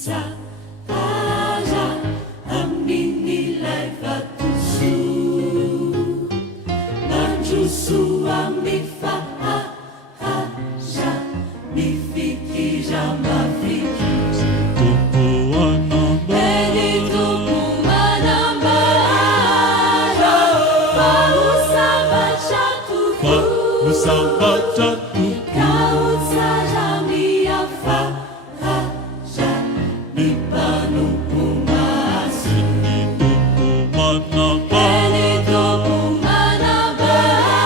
tsara amin'n'ilay vatoso mandroso amin'ny fahahaza ny fikira mavity eny tompo manambara fa ho sambatra tokoa ka ho tsara miafahaza ny mpanompo maso eny tompo manambara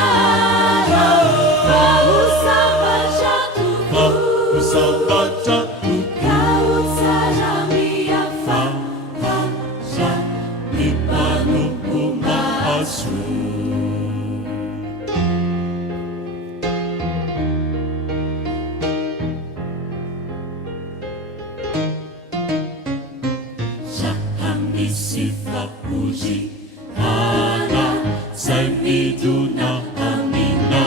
fa ho sambatra tokoa ka ho tsara miafahaza ny mpanompo maso misy fapozy ana zay midona amina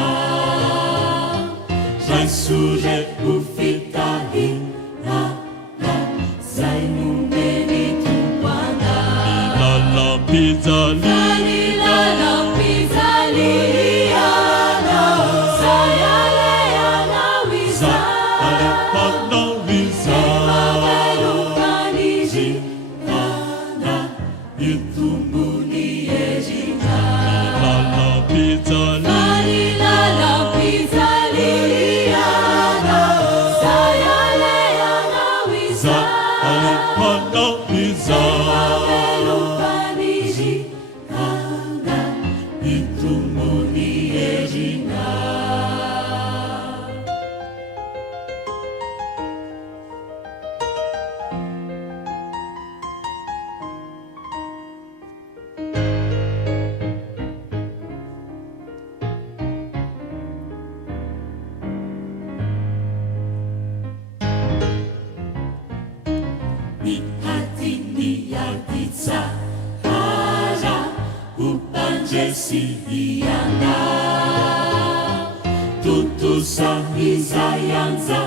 zay sore ho fitahirana zay nomeny tompana nilalam-pijaliana zay aleanao izay itumbuni erina nilalam-pijaliana sayaleana wiza mamelumpanirikana itumbuni erina ni hati ni hati tsara upandresi iana tutusa izay anja